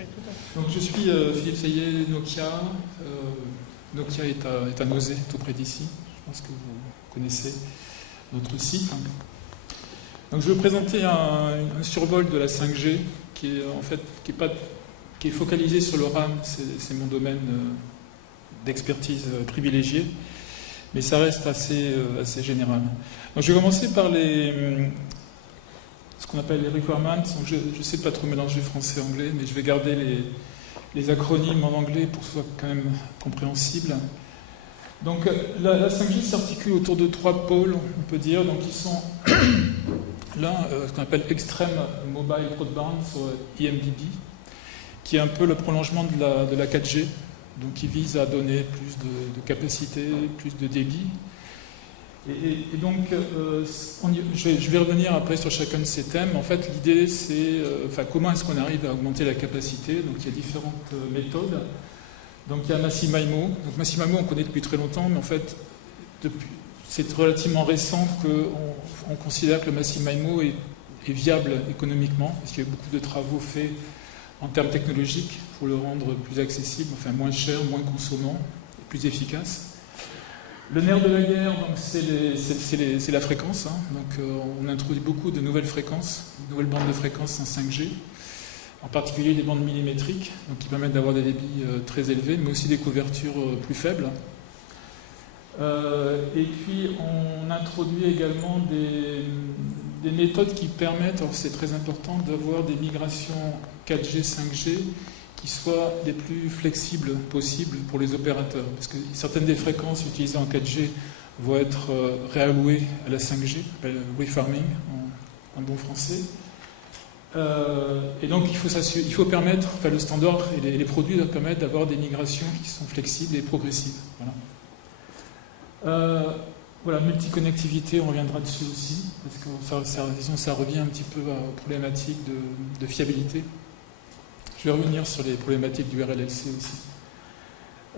fait, tout à fait. Donc je suis Philippe Sayet, Nokia. Nokia est à Nozay, tout près d'ici. Je pense que vous connaissez notre site. Donc je vais vous présenter un survol de la 5G qui est focalisé sur le RAM. C'est mon domaine d'expertise privilégié, mais ça reste assez général. Donc je vais commencer par ce qu'on appelle les requirements. Donc je ne sais pas trop mélanger français et anglais, mais je vais garder les acronymes en anglais pour que ce soit quand même compréhensible. Donc la 5G s'articule autour de 3 pôles, on peut dire. Donc ils sont l'un, ce qu'on appelle Extreme Mobile Broadband, IMDB, qui est un peu le prolongement de la 4G, donc qui vise à donner plus de capacité, plus de débit. Et donc, je vais revenir après sur chacun de ces thèmes. En fait, l'idée, c'est comment est-ce qu'on arrive à augmenter la capacité. Donc, il y a différentes méthodes. Donc, il y a Massive MIMO. Donc, Massive MIMO, on connaît depuis très longtemps, mais en fait, c'est relativement récent qu'on considère que le Massive MIMO est viable économiquement, parce qu'il y a eu beaucoup de travaux faits en termes technologiques pour le rendre plus accessible, enfin moins cher, moins consommant, et plus efficace. Le nerf de la guerre, c'est la fréquence. Donc, on introduit beaucoup de nouvelles fréquences, de nouvelles bandes de fréquences en 5G, en particulier des bandes millimétriques, donc qui permettent d'avoir des débits très élevés, mais aussi des couvertures plus faibles. Et puis, on introduit également des méthodes qui permettent, alors c'est très important, d'avoir des migrations 4G, 5G qui soient les plus flexibles possibles pour les opérateurs. Parce que certaines des fréquences utilisées en 4G vont être réallouées à la 5G, refarming en bon français. Et donc il faut permettre, le standard et les produits doivent permettre d'avoir des migrations qui sont flexibles et progressives. Voilà, multiconnectivité, on reviendra dessus aussi, parce que ça revient un petit peu aux problématiques de fiabilité. Je vais revenir sur les problématiques du RLLC aussi.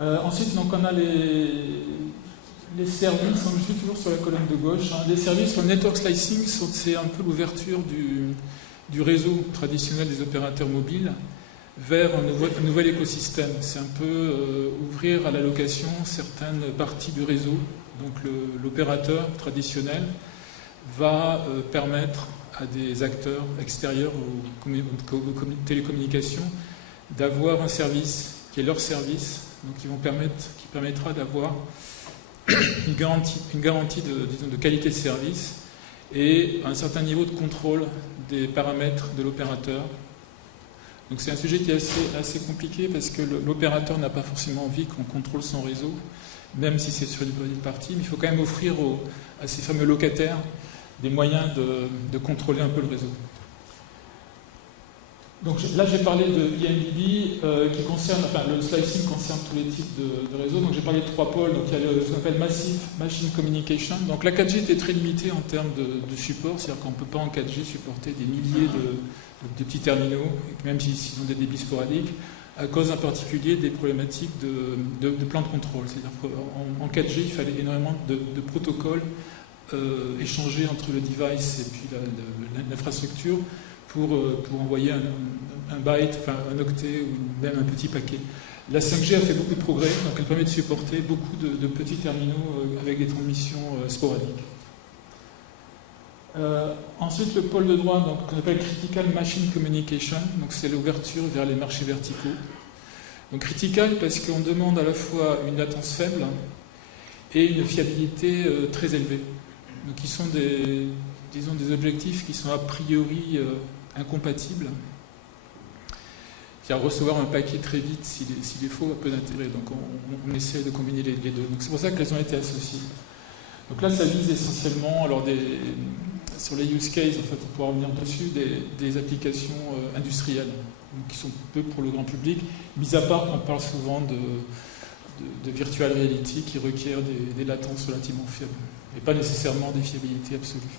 Ensuite, donc, on a les services, donc je suis toujours sur la colonne de gauche. Les services, le network slicing, c'est un peu l'ouverture du réseau traditionnel des opérateurs mobiles vers un nouvel écosystème. C'est un peu ouvrir à la location certaines parties du réseau. Donc l'opérateur traditionnel va permettre à des acteurs extérieurs aux télécommunications d'avoir un service qui est leur service, donc qui permettra d'avoir une garantie de qualité de service et un certain niveau de contrôle des paramètres de l'opérateur. Donc c'est un sujet qui est assez compliqué parce que l'opérateur n'a pas forcément envie qu'on contrôle son réseau, même si c'est sur une petite partie, mais il faut quand même offrir à ces fameux locataires des moyens de contrôler un peu le réseau. Donc là, j'ai parlé de IMDB qui concerne, le slicing concerne tous les types de réseaux. Donc j'ai parlé de 3 pôles. Donc il y a ce qu'on appelle Massive Machine Communication. Donc la 4G était très limitée en termes de support, c'est-à-dire qu'on ne peut pas en 4G supporter des milliers de petits terminaux, même s'ils ont des débits sporadiques, à cause en particulier des problématiques de plan de contrôle. C'est-à-dire qu'en 4G, il fallait énormément de protocoles échanger entre le device et puis l'infrastructure pour envoyer un byte, un octet ou même un petit paquet. La 5G a fait beaucoup de progrès, donc elle permet de supporter beaucoup de petits terminaux avec des transmissions sporadiques. Ensuite, le pôle de droite, qu'on appelle Critical Machine Communication, donc c'est l'ouverture vers les marchés verticaux. Donc critical parce qu'on demande à la fois une latence faible et une fiabilité très élevée. Donc ils sont des objectifs qui sont a priori incompatibles. C'est-à-dire recevoir un paquet très vite s'il est faux a peu d'intérêt. Donc on essaie de combiner les deux. Donc c'est pour ça qu'elles ont été associées. Donc là, ça vise essentiellement, sur les use cases, en fait, on pourra revenir dessus, des applications industrielles, donc qui sont peu pour le grand public, mis à part qu'on parle souvent de virtual reality qui requiert des latences relativement faibles, et pas nécessairement des fiabilités absolues.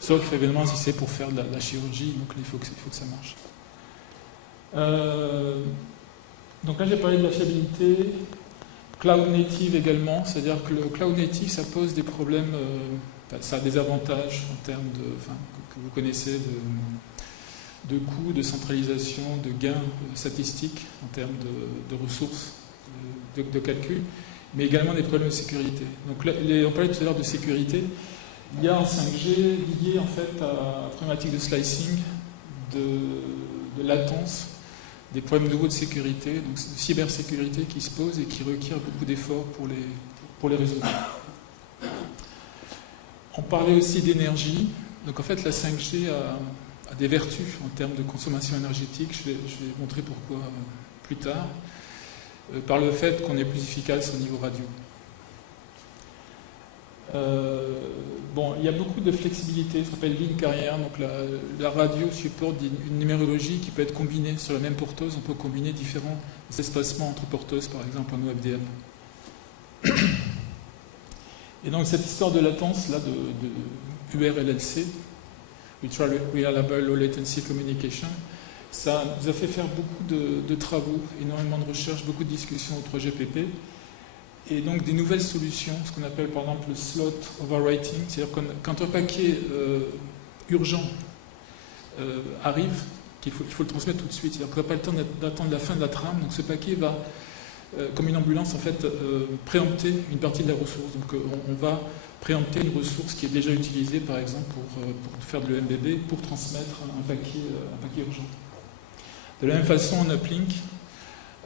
Sauf évidemment si c'est pour faire de la chirurgie, donc il faut que ça marche. Donc là j'ai parlé de la fiabilité, cloud native également, c'est-à-dire que le cloud native ça pose des problèmes, ça a des avantages en termes que vous connaissez de coûts, de centralisation, de gains statistiques en termes de ressources, de calcul, mais également des problèmes de sécurité. Donc là, on parlait tout à l'heure de sécurité. Il y a en 5G lié en fait à la problématique de slicing, de latence, des problèmes nouveaux de sécurité, donc de cybersécurité qui se posent et qui requièrent beaucoup d'efforts pour les résoudre. On parlait aussi d'énergie. Donc en fait la 5G a des vertus en termes de consommation énergétique. Je vais montrer pourquoi plus tard. Par le fait qu'on est plus efficace au niveau radio. Bon, il y a beaucoup de flexibilité, ça s'appelle ligne carrière. Donc la radio supporte une numérologie qui peut être combinée sur la même porteuse. On peut combiner différents espacements entre porteuses, par exemple en OFDM. Et donc cette histoire de latence là, de URLLC, Ultra Reliable Low Latency Communication, ça nous a fait faire beaucoup de travaux, énormément de recherches, beaucoup de discussions au 3GPP. Et donc des nouvelles solutions, ce qu'on appelle par exemple le slot overwriting, c'est-à-dire quand un paquet urgent arrive, qu'il faut le transmettre tout de suite, c'est-à-dire qu'on n'a pas le temps d'attendre la fin de la trame, donc ce paquet va, comme une ambulance en fait, préempter une partie de la ressource. Donc on va préempter une ressource qui est déjà utilisée par exemple pour faire de l'EMBB, pour transmettre un paquet urgent. De la même façon en uplink,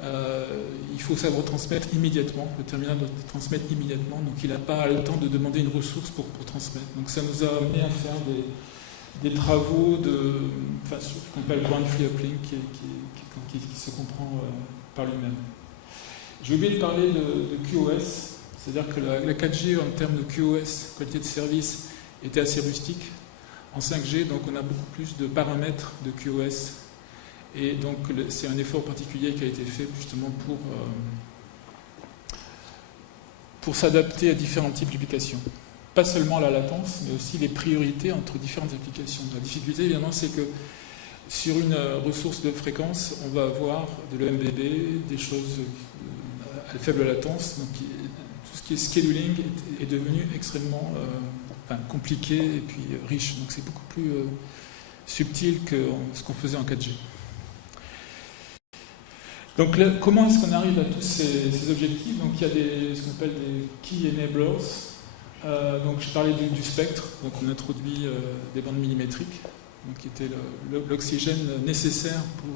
il faut savoir transmettre immédiatement, le terminal doit transmettre immédiatement, donc il n'a pas le temps de demander une ressource pour transmettre. Donc ça nous a amené à faire des travaux ce qu'on appelle Ground Free Uplink qui se comprend par lui-même. J'ai oublié de parler de QoS, c'est-à-dire que la 4G en termes de QoS, qualité de service, était assez rustique. En 5G, donc on a beaucoup plus de paramètres de QoS. Et donc c'est un effort particulier qui a été fait justement pour s'adapter à différents types d'applications. Pas seulement la latence, mais aussi les priorités entre différentes applications. La difficulté, évidemment, c'est que sur une ressource de fréquence, on va avoir de l'EMBB, des choses à faible latence. Donc tout ce qui est scheduling est devenu extrêmement compliqué et puis riche. Donc c'est beaucoup plus subtil que ce qu'on faisait en 4G. Donc là, comment est-ce qu'on arrive à tous ces objectifs? Donc il y a ce qu'on appelle des key enablers. Donc je parlais du spectre, donc on introduit des bandes millimétriques, donc qui était l'oxygène nécessaire pour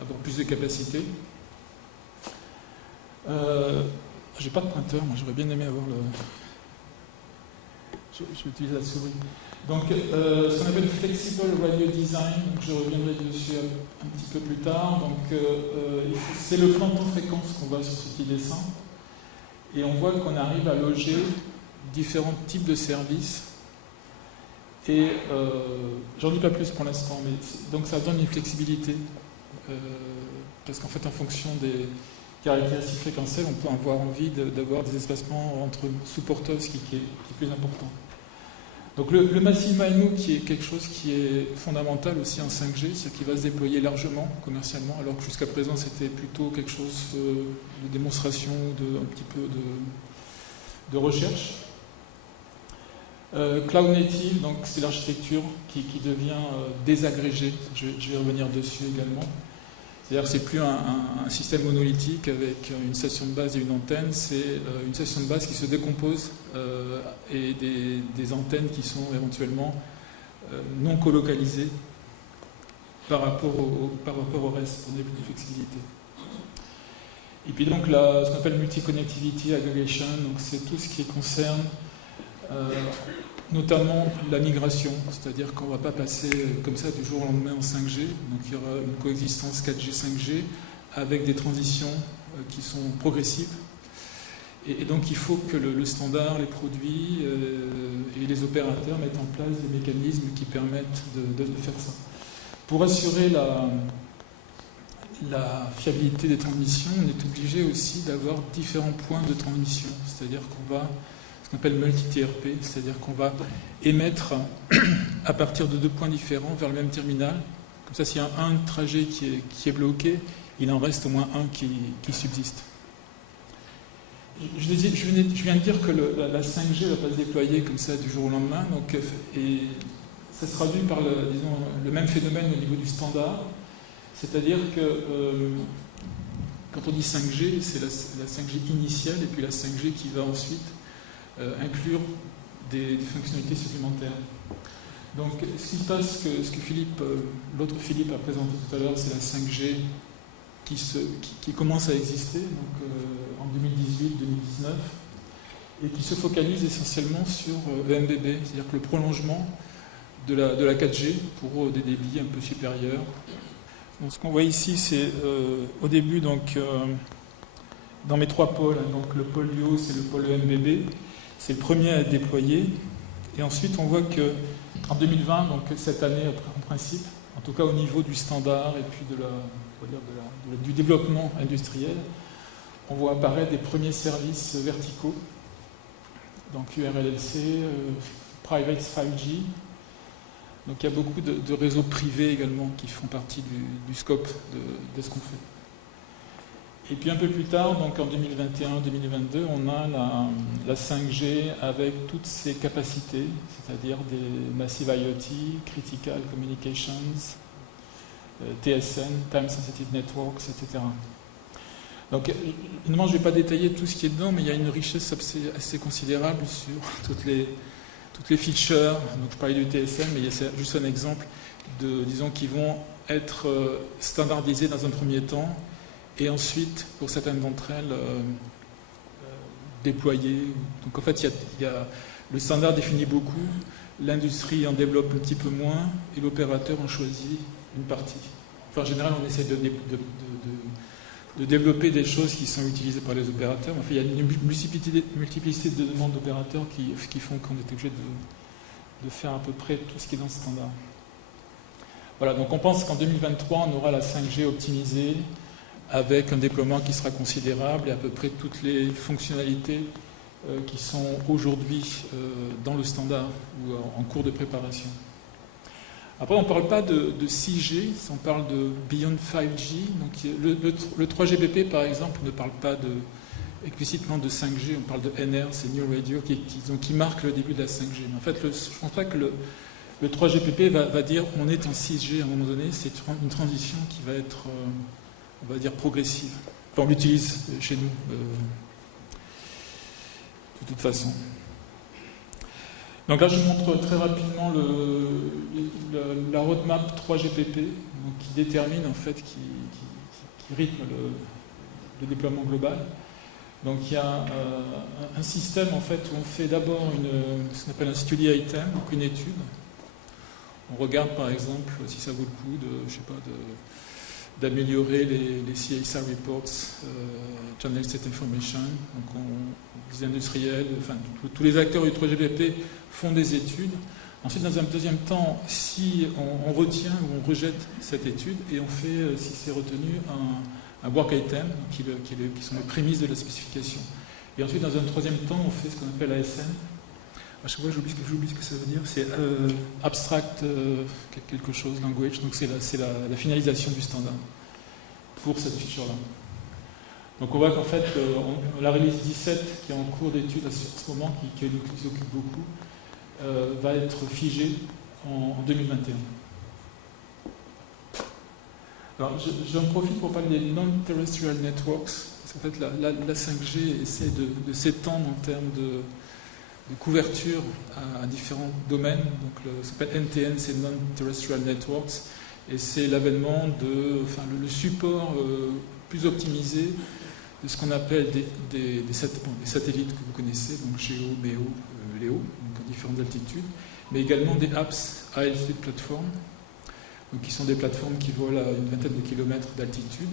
avoir plus de capacité. J'ai pas de pointeur, moi j'aurais bien aimé avoir le. J'utilise la souris. Donc, ce qu'on appelle Flexible Radio Design, donc je reviendrai dessus un petit peu plus tard. Donc, c'est le plan de fréquence qu'on voit sur ce petit dessin. Et on voit qu'on arrive à loger différents types de services. Et j'en dis pas plus pour l'instant, mais donc ça donne une flexibilité. Parce qu'en fait, en fonction des caractéristiques fréquentielles, on peut avoir envie d'avoir des espacements entre sous-porteuses qui est plus important. Donc le Massive MIMO qui est quelque chose qui est fondamental aussi en 5G, c'est qu'il va se déployer largement commercialement, alors que jusqu'à présent c'était plutôt quelque chose de démonstration, un petit peu de recherche. Cloud Native, donc c'est l'architecture qui devient désagrégée, je vais revenir dessus également. C'est-à-dire que ce n'est plus un système monolithique avec une station de base et une antenne, c'est une station de base qui se décompose et des antennes qui sont éventuellement non colocalisées par rapport au reste pour donner plus de flexibilité. Et puis donc ce qu'on appelle multi-connectivity aggregation, donc c'est tout ce qui concerne notamment la migration, c'est-à-dire qu'on ne va pas passer comme ça du jour au lendemain en 5G, donc il y aura une coexistence 4G, 5G avec des transitions qui sont progressives. Et donc il faut que le standard, les produits et les opérateurs mettent en place des mécanismes qui permettent de faire ça. Pour assurer la fiabilité des transmissions, on est obligé aussi d'avoir différents points de transmission, c'est-à-dire qu'on va ce qu'on appelle multi-TRP, c'est-à-dire qu'on va émettre à partir de deux points différents vers le même terminal. Comme ça, s'il y a un trajet qui est bloqué, il en reste au moins un qui subsiste. Je viens de dire que la 5G ne va pas se déployer comme ça du jour au lendemain, donc, et ça se traduit par le même phénomène au niveau du standard, c'est-à-dire que quand on dit 5G, c'est la 5G initiale et puis la 5G qui va ensuite inclure des fonctionnalités supplémentaires. Donc ce qui se passe, ce que l'autre Philippe a présenté tout à l'heure, c'est la 5G qui commence à exister donc, en 2018-2019 et qui se focalise essentiellement sur EMBB, c'est-à-dire que le prolongement de la 4G pour des débits un peu supérieurs. Donc, ce qu'on voit ici, c'est au début, donc, dans mes 3 pôles, hein, donc le pôle UO, c'est le pôle EMBB, c'est le premier à être déployé. Et ensuite, on voit qu'en 2020, donc cette année en principe, en tout cas au niveau du standard et puis du développement industriel, on voit apparaître des premiers services verticaux, donc URLLC, Private 5G. Donc il y a beaucoup de réseaux privés également qui font partie du scope de ce qu'on fait. Et puis un peu plus tard, donc en 2021-2022, on a la 5G avec toutes ses capacités, c'est-à-dire des Massive IoT, Critical Communications, TSN, Time Sensitive Networks, etc. Donc évidemment, je ne vais pas détailler tout ce qui est dedans, mais il y a une richesse assez considérable sur toutes les features. Donc je parlais du TSN, mais c'est juste un exemple disons, qui vont être standardisés dans un premier temps, et ensuite, pour certaines d'entre elles, déployées. Donc en fait, le standard définit beaucoup, l'industrie en développe un petit peu moins, et l'opérateur en choisit une partie. Enfin, en général, on essaie de développer des choses qui sont utilisées par les opérateurs. Enfin, il y a une multiplicité de demandes d'opérateurs qui font qu'on est obligé de faire à peu près tout ce qui est dans ce standard. Voilà, donc on pense qu'en 2023, on aura la 5G optimisée, avec un déploiement qui sera considérable et à peu près toutes les fonctionnalités qui sont aujourd'hui dans le standard ou en cours de préparation. Après, on ne parle pas de 6G, on parle de Beyond 5G. Donc, le 3GPP, par exemple, ne parle pas explicitement de 5G, on parle de NR, c'est New Radio, qui marque le début de la 5G. Mais en fait, je ne pense pas que le 3GPP va dire on est en 6G à un moment donné, c'est une transition qui va être, on va dire, progressive. Enfin, on l'utilise chez nous, de toute façon. Donc là, je montre très rapidement la roadmap 3GPP, donc qui détermine, en fait, qui rythme le déploiement global. Donc il y a un système, en fait, où on fait d'abord ce qu'on appelle un study item, donc une étude. On regarde, par exemple, si ça vaut le coup d'améliorer les CSR reports, Channel State Information. Donc les industriels, enfin tous les acteurs du 3GPP font des études. Ensuite, dans un deuxième temps, si on retient ou on rejette cette étude, et on fait, si c'est retenu, un work item, qui sont les prémices de la spécification. Et ensuite, dans un troisième temps, on fait ce qu'on appelle ASN. À chaque fois, j'oublie ce que ça veut dire. C'est abstract quelque chose, language. Donc c'est la finalisation du standard pour cette feature-là. Donc on voit qu'en fait, la release 17, qui est en cours d'étude à ce moment, qui nous occupe beaucoup, va être figée en 2021. Alors j'en profite pour parler des non-terrestrial networks. Parce qu'en fait, la 5G essaie de s'étendre en termes de couverture à différents domaines. Donc ça s'appelle NTN, c'est Non-Terrestrial Networks, et c'est l'avènement le support plus optimisé de ce qu'on appelle des satellites que vous connaissez, donc Géo, MEO, Léo, donc à différentes altitudes, mais également des apps High Altitude Platform, donc qui sont des plateformes qui volent à une vingtaine de kilomètres d'altitude,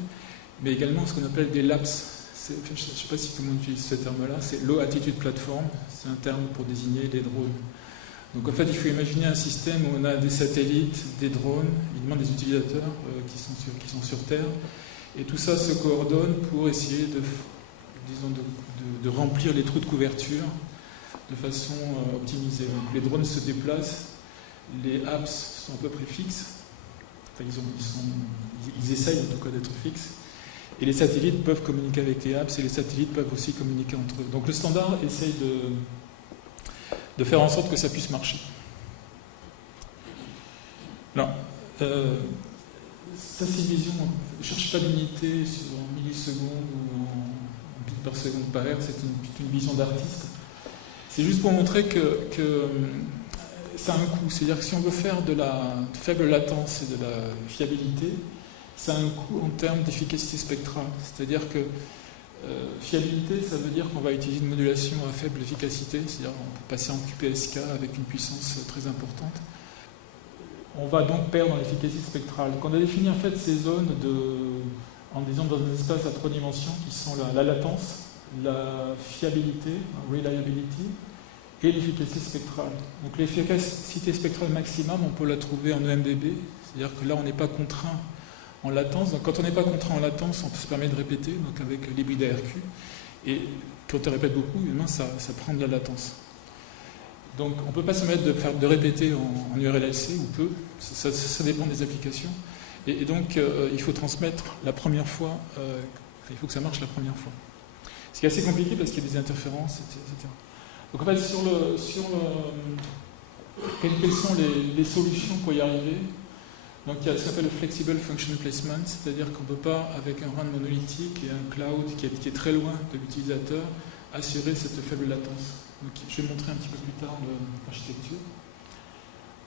mais également ce qu'on appelle des LAPS. Je ne sais pas si tout le monde utilise ce terme-là, c'est Low Altitude Platform, c'est un terme pour désigner les drones. Donc en fait, il faut imaginer un système où on a des satellites, des drones, évidemment des utilisateurs qui sont sur Terre, et tout ça se coordonne pour essayer de remplir les trous de couverture de façon optimisée. Donc les drones se déplacent, les apps sont à peu près fixes, enfin ils essayent en tout cas d'être fixes, et les satellites peuvent communiquer avec les apps, et les satellites peuvent aussi communiquer entre eux. Donc le standard essaye de faire en sorte que ça puisse marcher. Alors, ça c'est une vision, on ne cherche pas d'unité en millisecondes ou en bits par seconde par heure, c'est une vision d'artiste. C'est juste pour montrer que ça a un coût. C'est-à-dire que si on veut faire de la faible latence et de la fiabilité, ça a un coût en termes d'efficacité spectrale. C'est-à-dire que fiabilité, ça veut dire qu'on va utiliser une modulation à faible efficacité, c'est-à-dire qu'on peut passer en QPSK avec une puissance très importante. On va donc perdre en efficacité spectrale. Donc on a défini en fait ces zones en disant dans un espace à 3 dimensions qui sont la latence, la fiabilité, reliability, et l'efficacité spectrale. Donc l'efficacité spectrale maximum, on peut la trouver en EMBB, c'est-à-dire que là on n'est pas contraint en latence. Donc quand on n'est pas contraint en latence, on peut se permettre de répéter, donc avec l'hybride ARQ. Et quand on répète beaucoup, évidemment, ça prend de la latence. Donc on ne peut pas se permettre de répéter en URLLC ou peu, ça dépend des applications. Et donc il faut transmettre la première fois, il faut que ça marche la première fois. Ce qui est assez compliqué parce qu'il y a des interférences, etc. Donc en fait, quelles sont les solutions pour y arriver? Donc il y a ce qu'on appelle le Flexible Function Placement, c'est-à-dire qu'on ne peut pas, avec un RAN monolithique et un cloud qui est très loin de l'utilisateur, assurer cette faible latence. Donc, je vais montrer un petit peu plus tard l'architecture.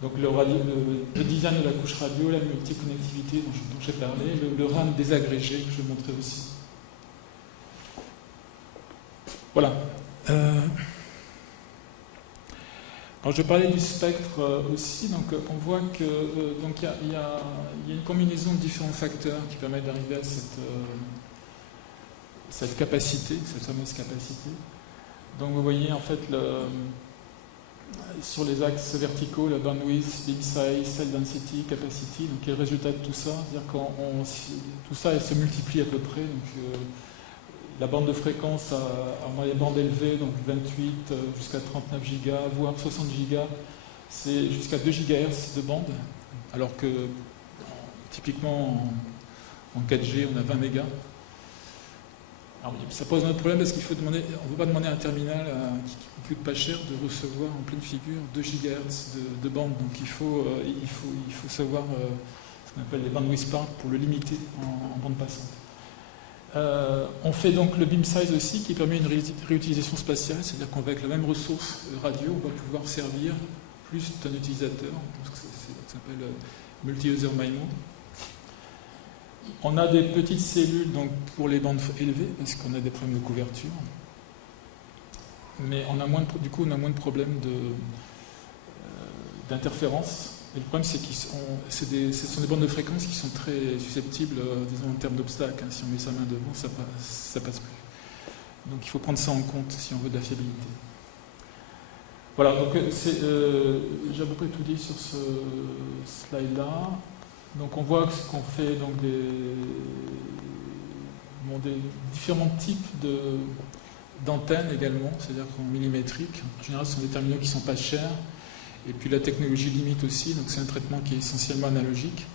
Donc le design de la couche radio, la multiconnectivité dont j'ai parlé, le RAN désagrégé que je vais montrer aussi. Voilà. Alors je parlais du spectre aussi, donc on voit que il y a une combinaison de différents facteurs qui permettent d'arriver à cette capacité, cette fameuse capacité. Donc vous voyez en fait sur les axes verticaux, la bandwidth, beam size, cell density, capacity, donc quel est le résultat de tout ça? C'est-à-dire que tout ça se multiplie à peu près. Donc, la bande de fréquence en les bandes élevées, donc 28 jusqu'à 39 gigas, voire 60 gigas, c'est jusqu'à 2 GHz de bande, alors que typiquement en 4G, on a 20 mégas. Alors, ça pose un autre problème parce qu'il faut demander, on ne peut pas demander à un terminal qui coûte pas cher de recevoir en pleine figure 2 GHz de bande. Donc il faut savoir ce qu'on appelle les bandwidth part pour le limiter en bande passante. On fait donc le beam size aussi qui permet une réutilisation spatiale, c'est-à-dire qu'avec la même ressource radio, on va pouvoir servir plus d'un utilisateur. Ça s'appelle multi-user MIMO. On a des petites cellules donc, pour les bandes élevées, parce qu'on a des problèmes de couverture. Mais on a moins de problèmes d'interférence. Et le problème, c'est que ce sont des bandes de fréquences qui sont très susceptibles, disons, en termes d'obstacles. Si on met sa main devant, ça passe plus. Donc il faut prendre ça en compte si on veut de la fiabilité. Voilà, donc j'ai à peu près tout dit sur ce slide-là. Donc on voit qu'on fait donc des différents types d'antennes également, c'est-à-dire qu'en millimétrique. En général, ce sont des terminaux qui ne sont pas chers. Et puis la technologie limite aussi, donc c'est un traitement qui est essentiellement analogique.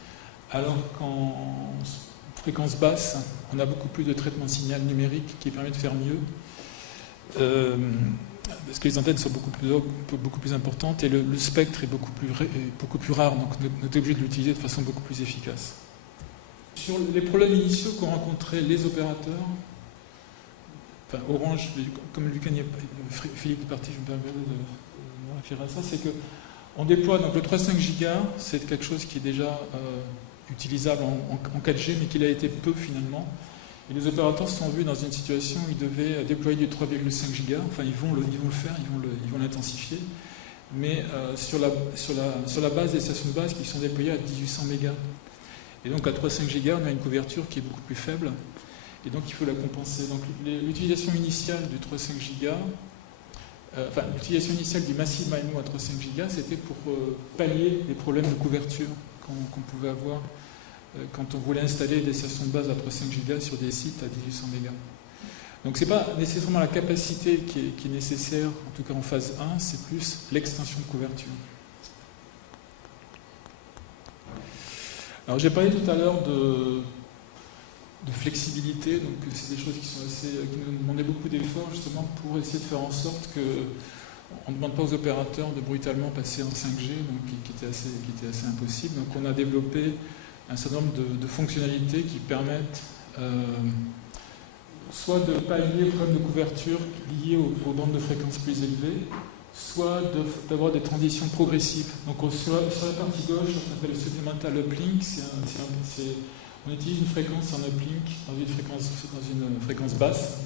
Alors qu'en fréquence basse, on a beaucoup plus de traitement signal numérique qui permet de faire mieux. Parce que les antennes sont beaucoup plus importantes et le spectre est beaucoup plus rare, donc on est obligé de l'utiliser de façon beaucoup plus efficace. Sur les problèmes initiaux qu'ont rencontrés les opérateurs, enfin Orange, comme Philippe est parti, je me permets de me référer à ça, c'est qu'on déploie donc le 3.5 giga, c'est quelque chose qui est déjà utilisable en 4G, mais qui a été peu finalement. Et les opérateurs se sont vus dans une situation où ils devaient déployer du 3,5 giga, enfin ils vont le faire, ils vont l'intensifier, mais sur la base des stations de base qui sont déployées à 1800 mégas. Et donc à 3,5 giga, on a une couverture qui est beaucoup plus faible, et donc il faut la compenser. Donc l'utilisation initiale du 3,5 giga, l'utilisation initiale du Massive MIMO à 3,5 giga, c'était pour pallier les problèmes de couverture qu'on pouvait avoir quand on voulait installer des stations de base à 3,5 giga sur des sites à 1800 mégas. Donc ce n'est pas nécessairement la capacité qui est nécessaire, en tout cas en phase 1, c'est plus l'extension de couverture. Alors j'ai parlé tout à l'heure de flexibilité, donc c'est des choses qui nous demandaient beaucoup d'efforts justement pour essayer de faire en sorte que on ne demande pas aux opérateurs de brutalement passer en 5G, donc qui était assez impossible. Donc on a développé un certain nombre de fonctionnalités qui permettent soit de pallier le problème de couverture lié aux bandes de fréquences plus élevées, soit d'avoir des transitions progressives. Donc sur la partie gauche, on appelle le supplemental uplink, on utilise une fréquence en uplink dans une fréquence basse,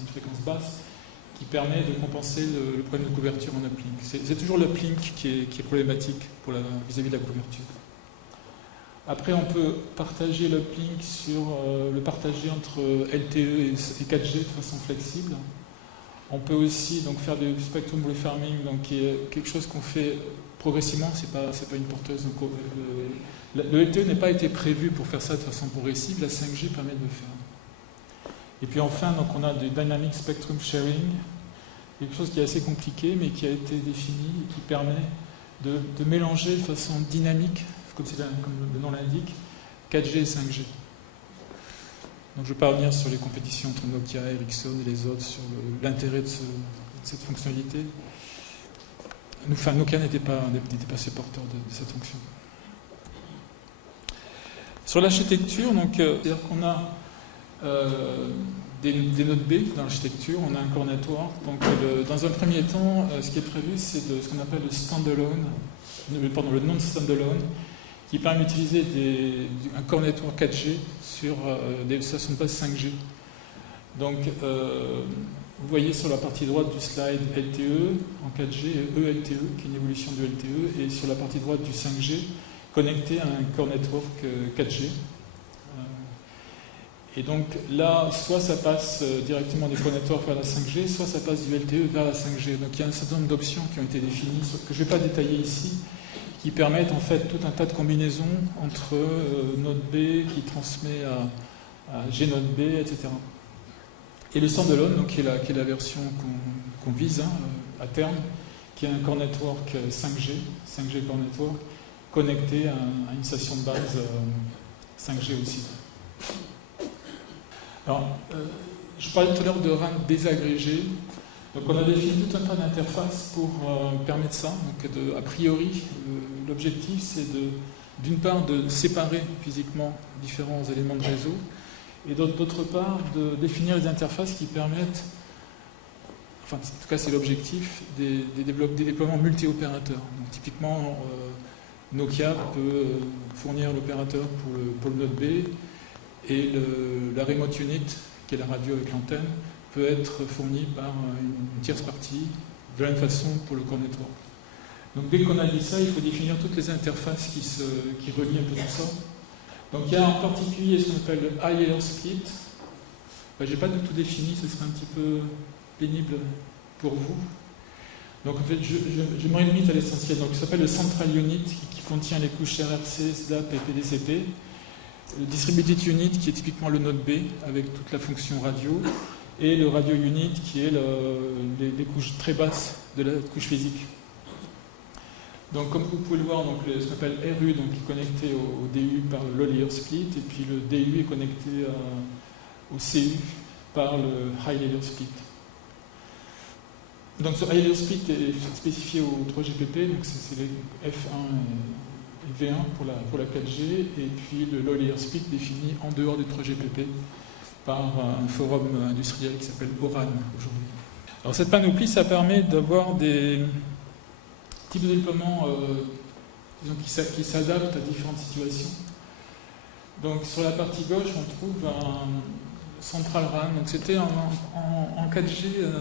une fréquence basse, qui permet de compenser le problème de couverture en uplink. C'est toujours l'uplink qui est problématique vis-à-vis de la couverture. Après, on peut partager l'uplink le partager entre LTE et 4G de façon flexible. On peut aussi donc faire du spectrum refarming, donc qui est quelque chose qu'on fait progressivement. C'est pas une porteuse. Donc, le LTE n'a pas été prévu pour faire ça de façon progressive. La 5G permet de le faire. Et puis enfin, donc on a du dynamic spectrum sharing, quelque chose qui est assez compliqué, mais qui a été défini et qui permet de mélanger de façon dynamique, comme le nom l'indique, 4G et 5G. Donc je ne vais pas revenir sur les compétitions entre Nokia, Ericsson et les autres, sur l'intérêt de cette fonctionnalité. Enfin, Nokia n'était pas assez porteur de cette fonction. Sur l'architecture, donc, c'est-à-dire qu'on a des nodes B dans l'architecture, on a un core network. Donc, dans un premier temps, ce qui est prévu, c'est ce qu'on appelle le non-standalone, qui permet d'utiliser un core network 4G sur des stations de base 5G. Donc, vous voyez sur la partie droite du slide LTE en 4G et ELTE, qui est une évolution du LTE, et sur la partie droite du 5G, connecté à un core network 4G. Et donc là, soit ça passe directement des core networks vers la 5G, soit ça passe du LTE vers la 5G. Donc il y a un certain nombre d'options qui ont été définies, que je ne vais pas détailler ici, qui permettent en fait tout un tas de combinaisons entre node B qui transmet à G node B, etc. Et le standalone, donc, qui est la version qu'on vise à terme, qui est un core network 5G core network, connecté à une station de base 5G aussi. Alors, je parlais tout à l'heure de RAN désagrégé. Donc on a défini tout un tas d'interfaces pour permettre ça. Donc a priori, l'objectif c'est d'une part de séparer physiquement différents éléments de réseau et d'autre part de définir les interfaces qui permettent, enfin en tout cas c'est l'objectif, des déploiements multi-opérateurs. Donc typiquement Nokia peut fournir l'opérateur pour le node B et la remote unit, qui est la radio avec l'antenne, peut être fournie par une tierce partie, de la même façon pour le core network. Donc dès qu'on a dit ça, il faut définir toutes les interfaces qui relient un peu tout ça. Donc il y a en particulier ce qu'on appelle le high layer split. Je n'ai pas du tout défini, ce serait un petit peu pénible pour vous. Donc en fait, je me limite à l'essentiel. Donc ça s'appelle le central unit qui contient les couches RRC, SLAP et PDCP. Le distributed unit qui est typiquement le node B avec toute la fonction radio. Et le radio unit qui est les couches très basses de la couche physique. Donc comme vous pouvez le voir, donc, ce qu'on appelle RU donc, est connecté au DU par le low layer split, et puis le DU est connecté au CU par le high layer split. Donc ce high layer split est spécifié au 3GPP, donc c'est les F1 et V1 pour la 4G, et puis le low layer split défini en dehors du 3GPP par un forum industriel qui s'appelle ORAN aujourd'hui. Alors cette panoplie, ça permet d'avoir des types de déploiements qui s'adaptent à différentes situations. Donc sur la partie gauche, on trouve un central RAN. Donc c'était en 4G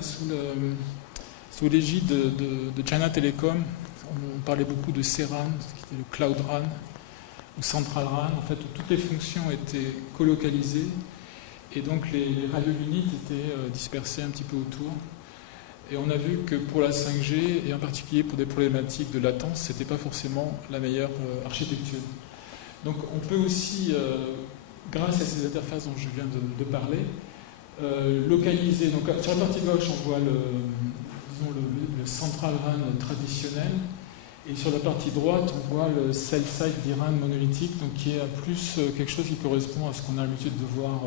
sous l'égide de China Telecom. On parlait beaucoup de CRAN, qui était le Cloud RAN, ou Central RAN, en fait, où toutes les fonctions étaient colocalisées. Et donc les radio units étaient dispersés un petit peu autour. Et on a vu que pour la 5G, et en particulier pour des problématiques de latence, ce n'était pas forcément la meilleure architecture. Donc on peut aussi, grâce à ces interfaces dont je viens de parler, localiser. Donc sur la partie gauche, on voit le central RAN traditionnel. Et sur la partie droite, on voit le cell-side DRAN monolithique, donc qui est plus quelque chose qui correspond à ce qu'on a l'habitude de voir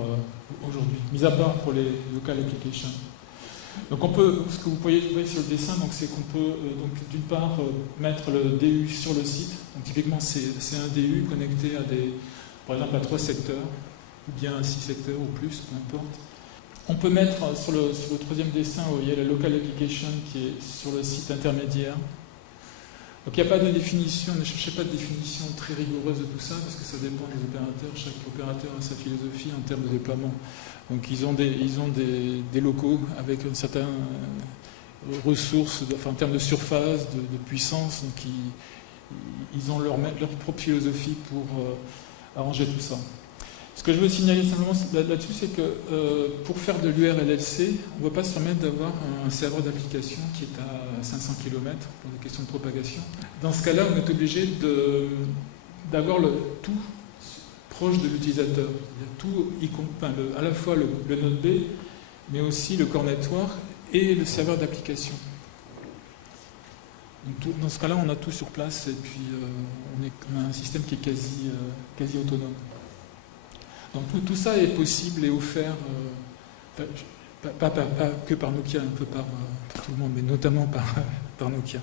aujourd'hui, mis à part pour les local applications. Donc ce que vous voyez sur le dessin, c'est qu'on peut d'une part mettre le DU sur le site. Donc typiquement c'est un DU connecté par exemple à 3 secteurs, ou bien à 6 secteurs ou plus, peu importe. On peut mettre sur le troisième dessin, vous voyez la local application qui est sur le site intermédiaire. Donc il n'y a pas de définition, ne cherchez pas de définition très rigoureuse de tout ça, parce que ça dépend des opérateurs. Chaque opérateur a sa philosophie en termes de déploiement. Donc ils ont des locaux avec une certaine ressources, en termes de surface, de puissance. Donc ils ont leur propre philosophie pour arranger tout ça. Ce que je veux signaler simplement là-dessus, c'est que pour faire de l'URLLC, on ne va pas se permettre d'avoir un serveur d'application qui est à 500 km pour des questions de propagation. Dans ce cas-là, on est obligé d'avoir le tout proche de l'utilisateur. Tout, à la fois le node B, mais aussi le core network et le serveur d'application. Dans ce cas-là, on a tout sur place et puis on a un système qui est quasi autonome. Donc tout ça est possible et offert, pas que par Nokia, un peu par tout le monde, mais notamment par Nokia.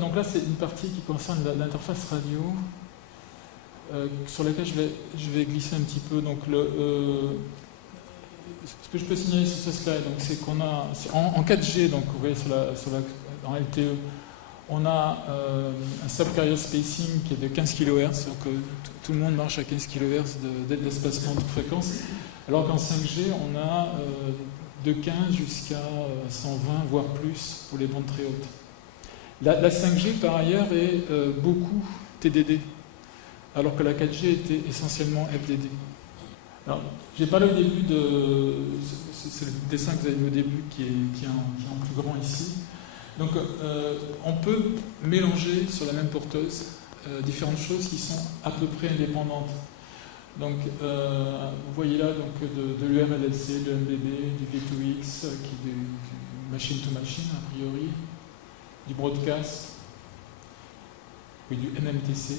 Donc là, c'est une partie qui concerne l'interface radio, sur laquelle je vais glisser un petit peu. Donc ce que je peux signaler sur ce slide, c'est qu'on a en 4G, donc vous voyez en LTE, on a un subcarrier spacing qui est de 15 kHz, donc tout le monde marche à 15 kHz d'espacement de fréquence, alors qu'en 5G, on a de 15 jusqu'à 120, voire plus pour les bandes très hautes. La 5G, par ailleurs, est beaucoup TDD, alors que la 4G était essentiellement FDD. Alors, j'ai parlé au début c'est le dessin que vous avez vu au début qui est en plus grand ici. Donc, on peut mélanger sur la même porteuse différentes choses qui sont à peu près indépendantes. Donc, vous voyez là de l'URLLC, de MBB, du V2X, qui est du machine to machine a priori, du broadcast, oui, du MMTC,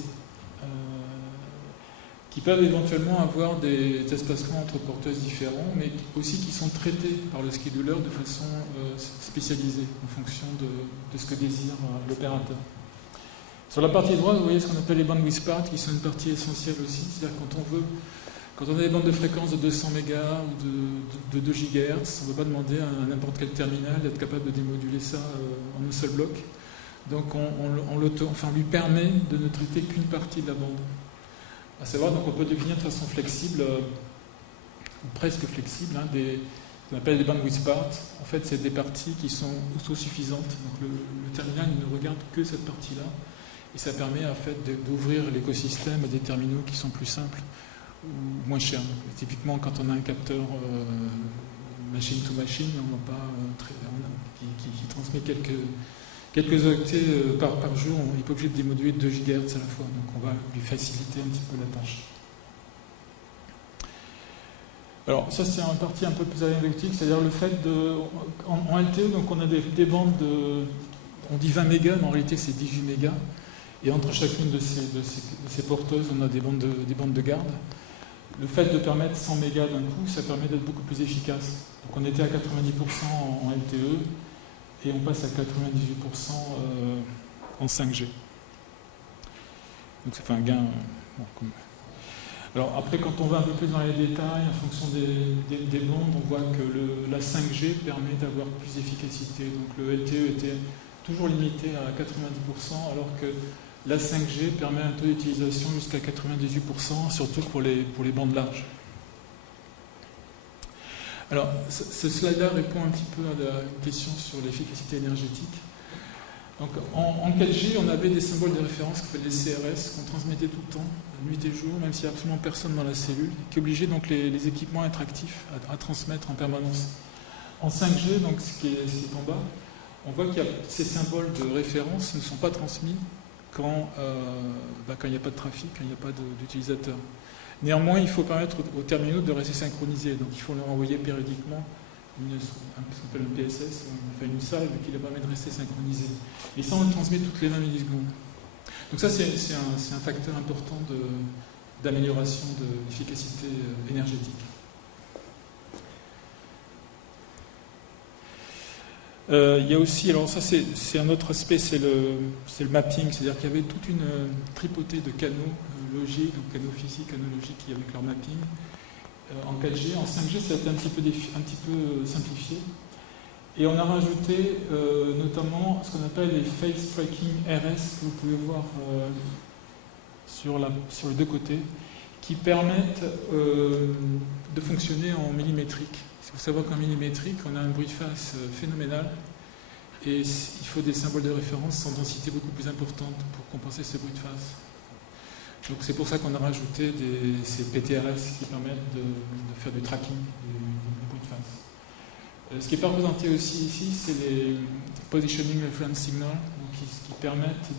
qui peuvent éventuellement avoir des espacements entre porteuses différents, mais aussi qui sont traités par le scheduler de façon spécialisée, en fonction de ce que désire l'opérateur. Sur la partie droite, vous voyez ce qu'on appelle les bandwidth parts, qui sont une partie essentielle aussi. C'est-à-dire quand on a des bandes de fréquence de 200 MHz ou de 2 GHz, on ne va pas demander à n'importe quel terminal d'être capable de démoduler ça en un seul bloc. Donc on lui permet de ne traiter qu'une partie de la bande. À savoir, donc on peut définir de façon flexible, ou presque flexible, ce qu'on appelle des bandwidth parts. En fait, c'est des parties qui sont autosuffisantes. Donc le terminal ne regarde que cette partie-là. Et ça permet en fait d'ouvrir l'écosystème à des terminaux qui sont plus simples ou moins chers. Donc, typiquement, quand on a un capteur machine to machine, qui transmet quelques octets par jour, on n'est pas obligé de démoduler 2 GHz à la fois, donc on va lui faciliter un petit peu la tâche. Alors ça c'est une partie un peu plus anecdotique, c'est-à-dire le fait en LTE, donc on a des bandes on dit 20 mégas, mais en réalité c'est 18 mégas, et entre chacune de ces porteuses, on a des bandes de garde. Le fait de permettre 100 mégas d'un coup, ça permet d'être beaucoup plus efficace. Donc on était à 90% en LTE, et on passe à 98% en 5G. Donc ça fait un gain. Alors après, quand on va un peu plus dans les détails, en fonction des bandes, on voit que la 5G permet d'avoir plus d'efficacité. Donc le LTE était toujours limité à 90%, alors que la 5G permet un taux d'utilisation jusqu'à 98%, surtout pour les bandes larges. Alors, ce slide-là répond un petit peu à la question sur l'efficacité énergétique. Donc, en 4G, on avait des symboles de référence qui s'appellent les CRS, qu'on transmettait tout le temps, nuit et jour, même s'il n'y a absolument personne dans la cellule, qui obligeait donc les équipements interactifs à transmettre en permanence. En 5G, donc ce qui est en bas, on voit que ces symboles de référence ne sont pas transmis quand il n'y a pas de trafic, quand il n'y a pas d'utilisateurs. Néanmoins, il faut permettre aux terminaux de rester synchronisés. Donc il faut leur envoyer périodiquement ce qu'on appelle un PSS, une salve qui leur permet de rester synchronisés. Et ça, on le transmet toutes les 20 millisecondes. Donc ça, c'est un facteur important d'amélioration de l'efficacité énergétique. Il y a aussi, alors ça c'est un autre aspect, c'est le mapping, c'est-à-dire qu'il y avait toute une tripotée de canaux logiques, donc canaux physiques, canaux logiques avec leur mapping. En 4G, en 5G ça a été un petit peu simplifié. Et on a rajouté notamment ce qu'on appelle les phase tracking RS, que vous pouvez voir sur les deux côtés, qui permettent de fonctionner en millimétrique. Il faut savoir qu'en millimétrique, on a un bruit de face phénoménal et il faut des symboles de référence en densité beaucoup plus importante pour compenser ce bruit de face. Donc c'est pour ça qu'on a rajouté ces PTRS qui permettent de faire du tracking du bruit de face. Ce qui n'est pas représenté aussi ici, c'est les Positioning Reference Signal, donc qui permettent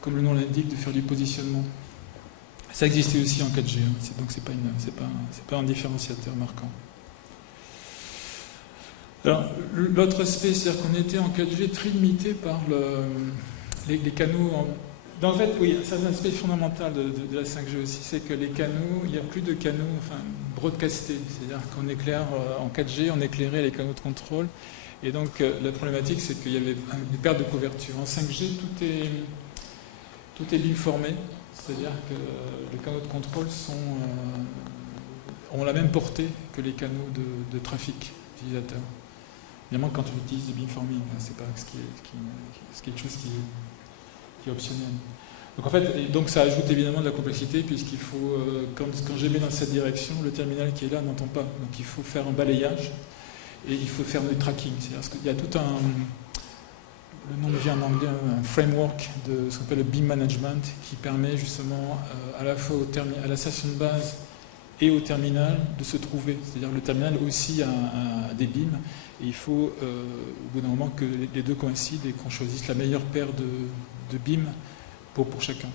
comme le nom l'indique, de faire du positionnement. Ça existait aussi en 4G, donc c'est pas un différenciateur marquant. Alors, l'autre aspect, c'est-à-dire qu'on était en 4G très limité par les canaux. En fait, oui, c'est un aspect fondamental de la 5G aussi, c'est que les canaux, il n'y a plus de canaux broadcastés, c'est-à-dire qu'on éclaire en 4G, on éclairait les canaux de contrôle, et donc la problématique, c'est qu'il y avait des pertes de couverture. En 5G, tout est beamformé, c'est-à-dire que les canaux de contrôle ont la même portée que les canaux de trafic utilisateur. Évidemment, quand on utilise du beamforming, c'est pas c'est quelque chose qui est optionnel. Donc en fait, donc ça ajoute évidemment de la complexité, puisqu'il faut, quand j'émets dans cette direction, le terminal qui est là n'entend pas. Donc il faut faire un balayage et il faut faire du tracking. C'est-à-dire qu'il y a tout le nom vient en anglais, un framework de ce qu'on appelle le beam management, qui permet justement à la fois à la station de base et au terminal de se trouver. C'est-à-dire que le terminal aussi a des beams, et il faut au bout d'un moment que les deux coïncident et qu'on choisisse la meilleure paire de beams pour chacun.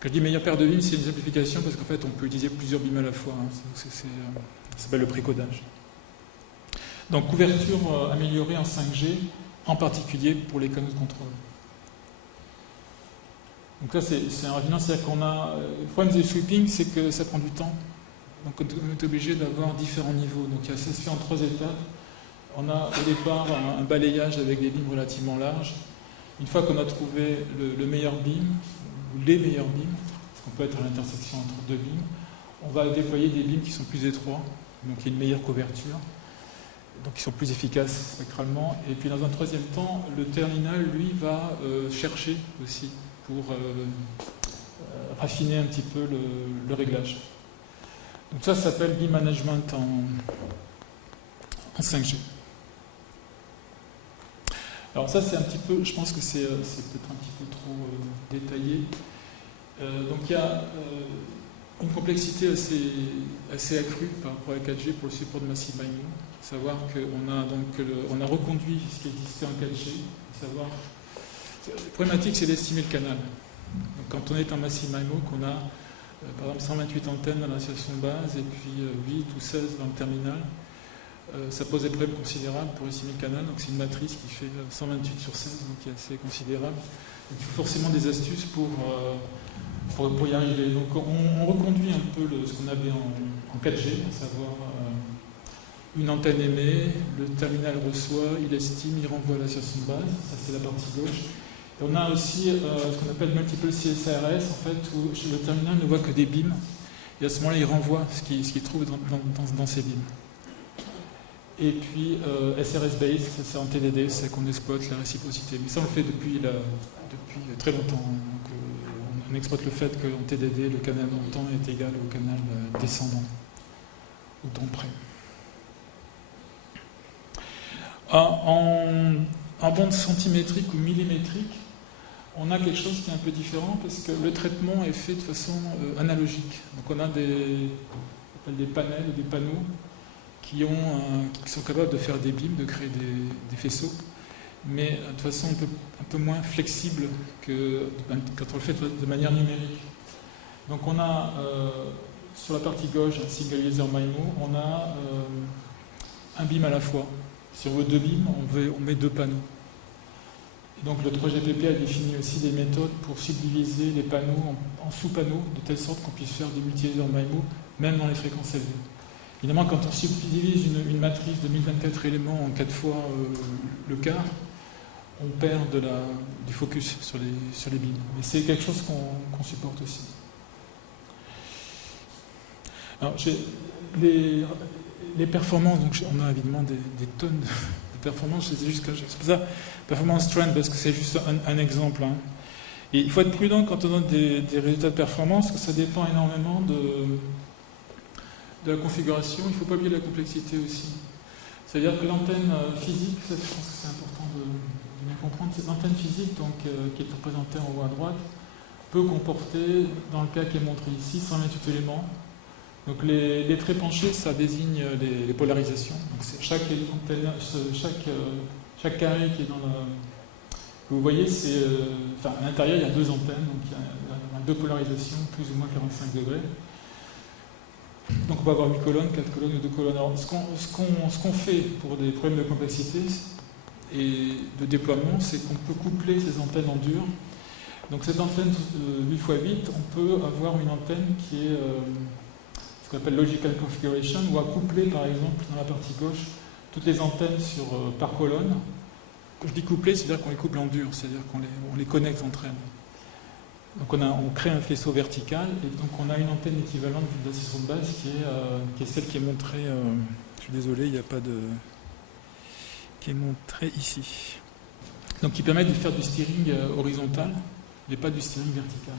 Quand je dis meilleure paire de beams, c'est une simplification parce qu'en fait on peut utiliser plusieurs beams à la fois. Ça s'appelle le précodage. Donc couverture améliorée en 5G, en particulier pour les canaux de contrôle. Donc là, c'est un raffinement, c'est-à-dire qu'on a... Le problème du sweeping, c'est que ça prend du temps. Donc on est obligé d'avoir différents niveaux. Donc ça se fait en 3 étapes. On a au départ un balayage avec des beams relativement larges. Une fois qu'on a trouvé le meilleur beam, ou les meilleurs beams, parce qu'on peut être à l'intersection entre deux beams, on va déployer des beams qui sont plus étroits, donc il y a une meilleure couverture, donc qui sont plus efficaces spectralement. Et puis dans un troisième temps, le terminal, lui, va chercher aussi pour raffiner un petit peu le réglage. Donc ça s'appelle beam management en 5G. Alors ça c'est un petit peu, je pense que c'est peut-être un petit peu trop détaillé. Donc il y a une complexité assez accrue par rapport à 4G pour le support de Massive MIMO. Il faut savoir qu'on a reconduit ce qui existait en 4G. La problématique, c'est d'estimer le canal. Donc, quand on est en Massive MIMO, qu'on a par exemple 128 antennes dans la station de base et puis 8 ou 16 dans le terminal, ça pose des problèmes considérables pour estimer le canal. Donc c'est une matrice qui fait 128 sur 16, donc qui est assez considérable. Donc, il faut forcément des astuces pour y arriver. Donc on reconduit un peu ce qu'on avait en 4G, à savoir une antenne émet, le terminal reçoit, il estime, il renvoie à la station de base. Ça c'est la partie gauche. Et on a aussi ce qu'on appelle multiple CSRS, en fait, où le terminal ne voit que des beams. Et à ce moment-là, il renvoie ce qu'il trouve dans ces beams. Et puis SRS Base, c'est en TDD, c'est qu'on exploite la réciprocité. Mais ça, on le fait depuis très longtemps. Donc, on exploite le fait qu'en TDD, le canal montant est égal au canal descendant, au temps près. En bande centimétrique ou millimétrique, on a quelque chose qui est un peu différent parce que le traitement est fait de façon analogique. Donc on a des panels ou des panneaux qui sont capables de faire des beams, de créer des faisceaux, mais de façon un peu moins flexible que quand on le fait de manière numérique. Donc on a sur la partie gauche un single laser MIMO, on a un beam à la fois. Si on veut deux beams, on met deux panneaux. Et donc le 3GPP a défini aussi des méthodes pour subdiviser les panneaux en sous-panneaux, de telle sorte qu'on puisse faire des multi-laser MIMO, même dans les fréquences élevées. Évidemment, quand on subdivise une matrice de 1024 éléments en 4 fois le quart, on perd du focus sur les bits. Mais c'est quelque chose qu'on supporte aussi. Alors, les performances, donc on a évidemment des tonnes de performances, c'est pour ça, performance trend, parce que c'est juste un exemple. Hein. Et il faut être prudent quand on donne des résultats de performance, parce que ça dépend énormément de la configuration. Il ne faut pas oublier la complexité aussi. C'est-à-dire que l'antenne physique, ça, je pense que c'est important de bien comprendre, cette antenne physique donc, qui est représentée en haut à droite, peut comporter, dans le cas qui est montré ici, 128 éléments. Donc les traits penchés, ça désigne les polarisations. Donc chaque carré qui est dans le... Vous voyez, à l'intérieur, il y a 2 antennes, donc il y a 2 polarisations, plus ou moins 45 degrés. Donc on va avoir 8 colonnes, 4 colonnes ou 2 colonnes. Alors, ce qu'on fait pour des problèmes de complexité et de déploiement, c'est qu'on peut coupler ces antennes en dur. Donc cette antenne 8x8, on peut avoir une antenne qui est ce qu'on appelle logical configuration, où on va coupler par exemple dans la partie gauche toutes les antennes par colonne. Quand je dis coupler, c'est-à-dire qu'on les couple en dur, c'est-à-dire qu'on les connecte entre elles. Donc on crée un faisceau vertical et donc on a une antenne équivalente de la station de base qui est celle qui est montrée. Je suis désolé, il n'y a pas de. Qui est montrée ici. Donc qui permet de faire du steering horizontal, mais pas du steering vertical.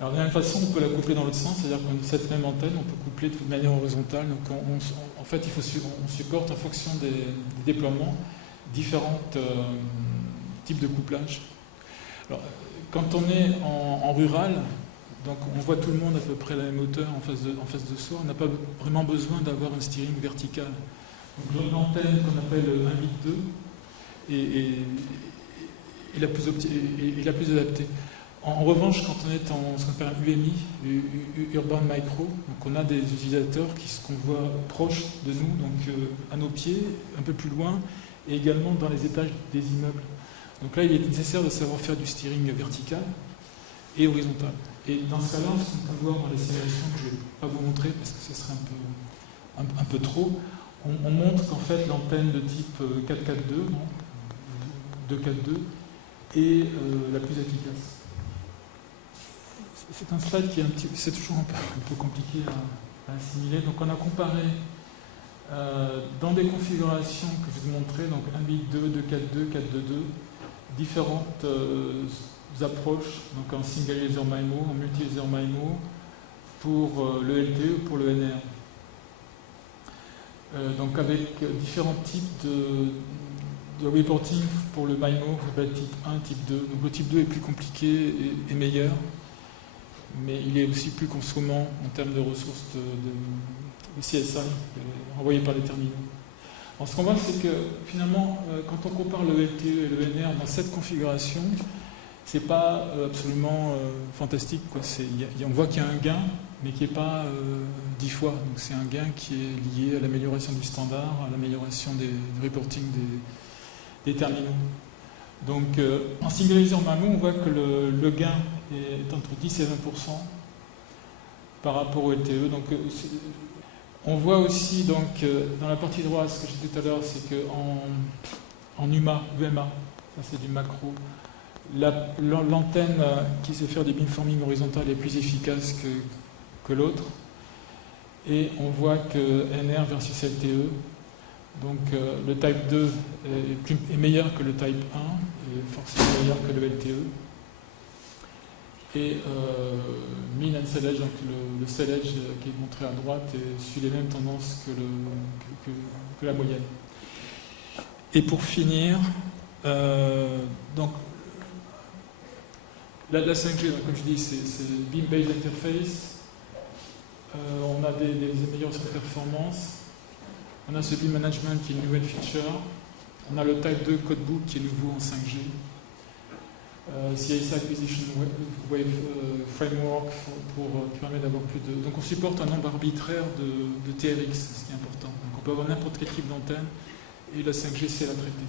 Alors de la même façon, on peut la coupler dans l'autre sens, c'est-à-dire que cette même antenne, on peut coupler de manière horizontale. Donc en fait, on supporte en fonction des déploiements différents types de couplage. Alors, quand on est en rural, donc on voit tout le monde à peu près la même hauteur en face de soi, on n'a pas vraiment besoin d'avoir un steering vertical. Donc l'antenne qu'on appelle 1,2 est la plus adaptée. En revanche, quand on est en ce qu'on appelle un UMI, Urban Micro, donc on a des utilisateurs qu'on voit proches de nous, donc à nos pieds, un peu plus loin, et également dans les étages des immeubles. Donc là, il est nécessaire de savoir faire du steering vertical et horizontal. Et dans ce cas-là, ce qu'on peut voir dans les simulations, que je ne vais pas vous montrer parce que ce serait un peu trop, on montre qu'en fait l'antenne de type 442, 242, est la plus efficace. C'est un slide qui est c'est toujours un peu compliqué à assimiler. Donc on a comparé dans des configurations que je vous ai montrées, donc 1.2, 2.4.2, 4.2.2, différentes approches, donc en single laser MIMO, en multi laser MIMO, pour le LTE, pour le NR. Donc avec différents types de reporting pour le MIMO, qui s'appelle type 1, type 2. Donc le type 2 est plus compliqué et meilleur, mais il est aussi plus consommant en termes de ressources de CSI envoyées par les terminaux. Alors, ce qu'on voit, c'est que finalement, quand on compare le LTE et le NR dans cette configuration, c'est pas absolument fantastique, quoi. On voit qu'il y a un gain, mais qui n'est pas 10 fois. Donc c'est un gain qui est lié à l'amélioration du standard, à l'amélioration du reporting des terminaux. Donc en single laser MIMO, on voit que le gain est entre 10 et 20% par rapport au LTE. Donc on voit aussi donc, dans la partie droite, ce que j'ai dit tout à l'heure, c'est qu'en UMA, ça c'est du macro, l'antenne qui sait faire du beamforming horizontal est plus efficace que l'autre. Et on voit que NR versus LTE, donc le Type 2 est meilleur que le Type 1, et forcément meilleur que le LTE. Et mean and SELEDGE, donc le SELEDGE qui est montré à droite, suit les mêmes tendances que la moyenne. Et pour finir, donc la 5G, donc, comme je dis, c'est beam-based interface. On a des améliorations de performance. On a ce beam management qui est une nouvelle feature. On a le Type 2 codebook qui est nouveau en 5G. CISA Acquisition Wave Framework qui permet d'avoir plus de... Donc on supporte un nombre arbitraire de TRX, ce qui est important. Donc on peut avoir n'importe quel type d'antenne et la 5G sait la traiter.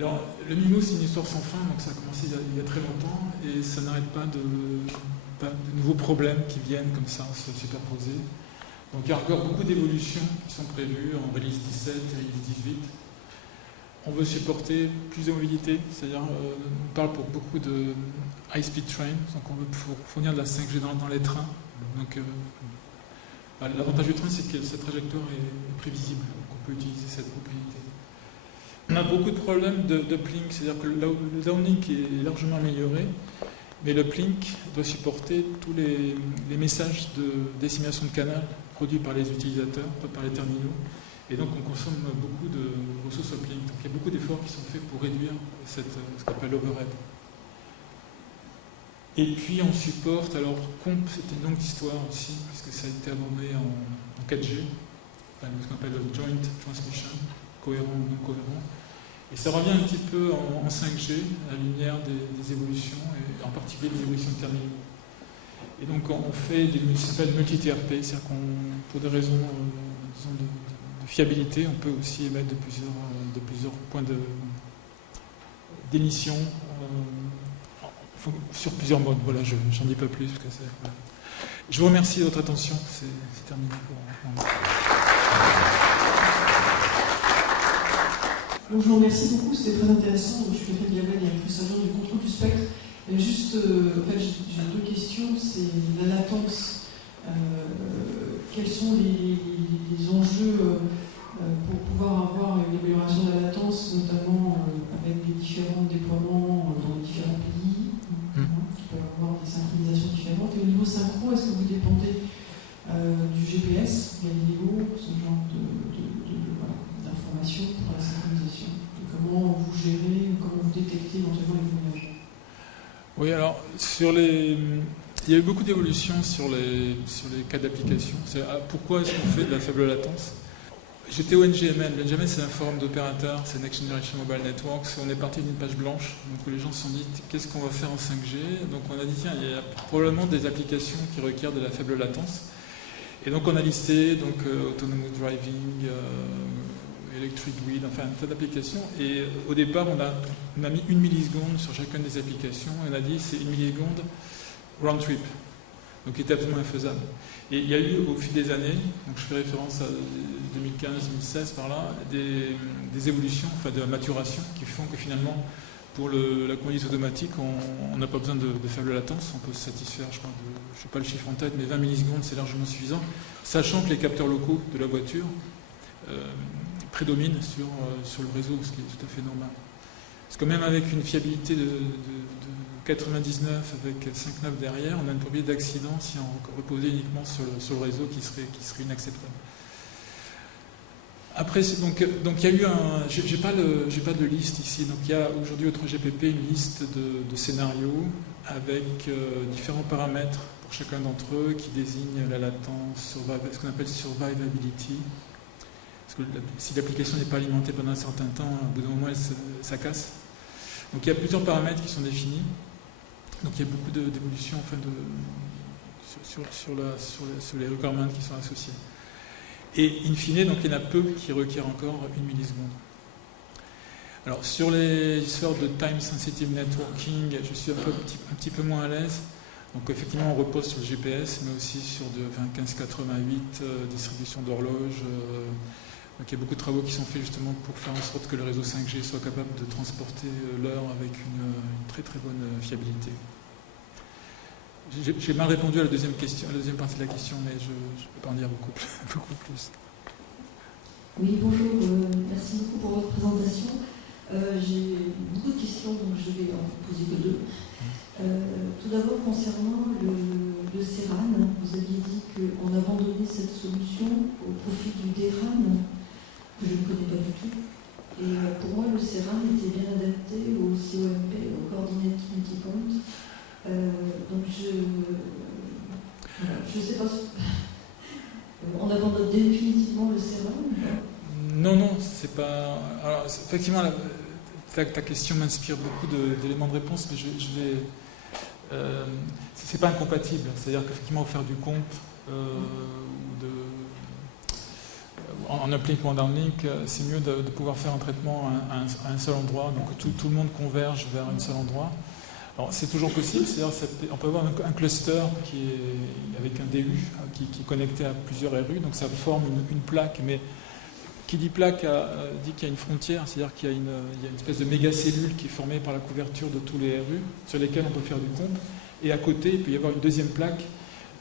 Alors, le MIMO, c'est une histoire sans fin, donc ça a commencé il y a très longtemps, et ça n'arrête pas de nouveaux problèmes qui viennent comme ça se superposer. Donc il y a encore beaucoup d'évolutions qui sont prévues en release 17, release 18. On veut supporter plus de mobilité, c'est-à-dire on parle pour beaucoup de high-speed train, donc on veut fournir de la 5G dans les trains. Donc l'avantage du train, c'est que cette trajectoire est prévisible, donc on peut utiliser cette propriété. On a beaucoup de problèmes d'uplink, c'est-à-dire que le downlink est largement amélioré, mais l'uplink doit supporter tous les messages de dissémination de canal produits par les utilisateurs, pas par les terminaux. Et donc on consomme beaucoup de ressources uplink. Donc il y a beaucoup d'efforts qui sont faits pour réduire ce qu'on appelle l'overhead. Et puis on supporte, alors COMP, c'était une longue histoire aussi, puisque ça a été abordé en 4G, enfin, ce qu'on appelle le Joint Transmission, cohérent ou non cohérent. Et ça revient un petit peu en 5G, à la lumière des évolutions, et en particulier des évolutions de terminaux. Et donc on fait ce qu'on appelle multi-TRP, c'est-à-dire qu'on, pour des raisons disons de fiabilité, on peut aussi émettre de plusieurs points d'émission sur plusieurs modes. Voilà, j'en dis pas plus. Parce que voilà. Je vous remercie de votre attention. C'est terminé pour moi. Donc, je vous remercie beaucoup, c'était très intéressant. Je suis Catherine Gabel, et plus agent du contrôle du spectre. Juste, en fait, j'ai deux questions. C'est la latence. Quels sont les enjeux pour pouvoir avoir une amélioration de la latence, notamment avec des différents déploiements dans les différents pays, qui peuvent avoir des synchronisations différentes. Et au niveau synchro, est-ce que vous dépendez du GPS, Galileo, ce genre d'informations pour la synchronisation? Et comment vous gérez, comment vous détectez éventuellement les voyages? Oui, alors, il y a eu beaucoup d'évolutions sur les cas d'application. Pourquoi est-ce qu'on fait de la faible latence? J'étais au NGMN. Le NGMN, c'est un forum d'opérateurs, c'est Next Generation Mobile Networks. On est parti d'une page blanche, donc les gens se sont dit qu'est-ce qu'on va faire en 5G. Donc on a dit tiens, il y a probablement des applications qui requièrent de la faible latence. Et donc on a listé autonomous driving, electric grid, enfin un tas d'applications. Et au départ, on a mis 1 milliseconde sur chacune des applications. Et on a dit c'est 1 milliseconde round trip, donc qui était absolument infaisable. Et il y a eu au fil des années, donc je fais référence à 2015-2016 par là, des évolutions, enfin de la maturation, qui font que finalement, pour la conduite automatique, on n'a pas besoin de faible latence, on peut se satisfaire, je crois, je ne sais pas le chiffre en tête, mais 20 millisecondes, c'est largement suffisant, sachant que les capteurs locaux de la voiture prédominent sur le réseau, ce qui est tout à fait normal. Parce que même avec une fiabilité de 99 avec 5,9 derrière, on a une probabilité d'accident si on reposait uniquement sur le réseau qui serait inacceptable. Après, donc il y a eu j'ai pas de liste ici, donc il y a aujourd'hui au 3GPP une liste de scénarios avec différents paramètres pour chacun d'entre eux qui désignent la latence, ce qu'on appelle survivability. Parce que si l'application n'est pas alimentée pendant un certain temps, au bout d'un moment, ça casse. Donc il y a plusieurs paramètres qui sont définis. Donc il y a beaucoup d'évolutions enfin, sur les requirements qui sont associés. Et in fine, donc, il y en a peu qui requièrent encore 1 milliseconde. Alors sur les histoires de time sensitive networking, je suis un petit peu moins à l'aise. Donc effectivement, on repose sur le GPS, mais aussi sur de 1588, distribution d'horloges. Donc il y a beaucoup de travaux qui sont faits justement pour faire en sorte que le réseau 5G soit capable de transporter l'heure avec une très très bonne fiabilité. J'ai mal répondu à la deuxième partie de la question, mais je ne peux pas en dire beaucoup plus. Oui, bonjour, merci beaucoup pour votre présentation. J'ai beaucoup de questions, donc je vais en poser que deux. Tout d'abord, concernant le CERAN, vous aviez dit qu'on abandonnait cette solution au profit du DRAN, que je ne connais pas du tout. Et pour moi, le CERAN était bien adapté au COMP, au Coordinate Multipoint. Donc je sais pas. On abandonne définitivement le CERAN? Non, c'est pas. Alors, effectivement, ta question m'inspire beaucoup d'éléments de réponse, mais je vais. C'est pas incompatible. C'est-à-dire qu'effectivement, faire du comp en uplink ou en downlink, c'est mieux de pouvoir faire un traitement à un seul endroit, donc tout le monde converge vers un seul endroit. Alors c'est toujours possible, c'est-à-dire on peut avoir un cluster avec un DU qui est connecté à plusieurs RU, donc ça forme une plaque, mais qui dit plaque dit qu'il y a une frontière, c'est-à-dire qu'il y a une espèce de méga cellule qui est formée par la couverture de tous les RU sur lesquels on peut faire du comp, et à côté il peut y avoir une deuxième plaque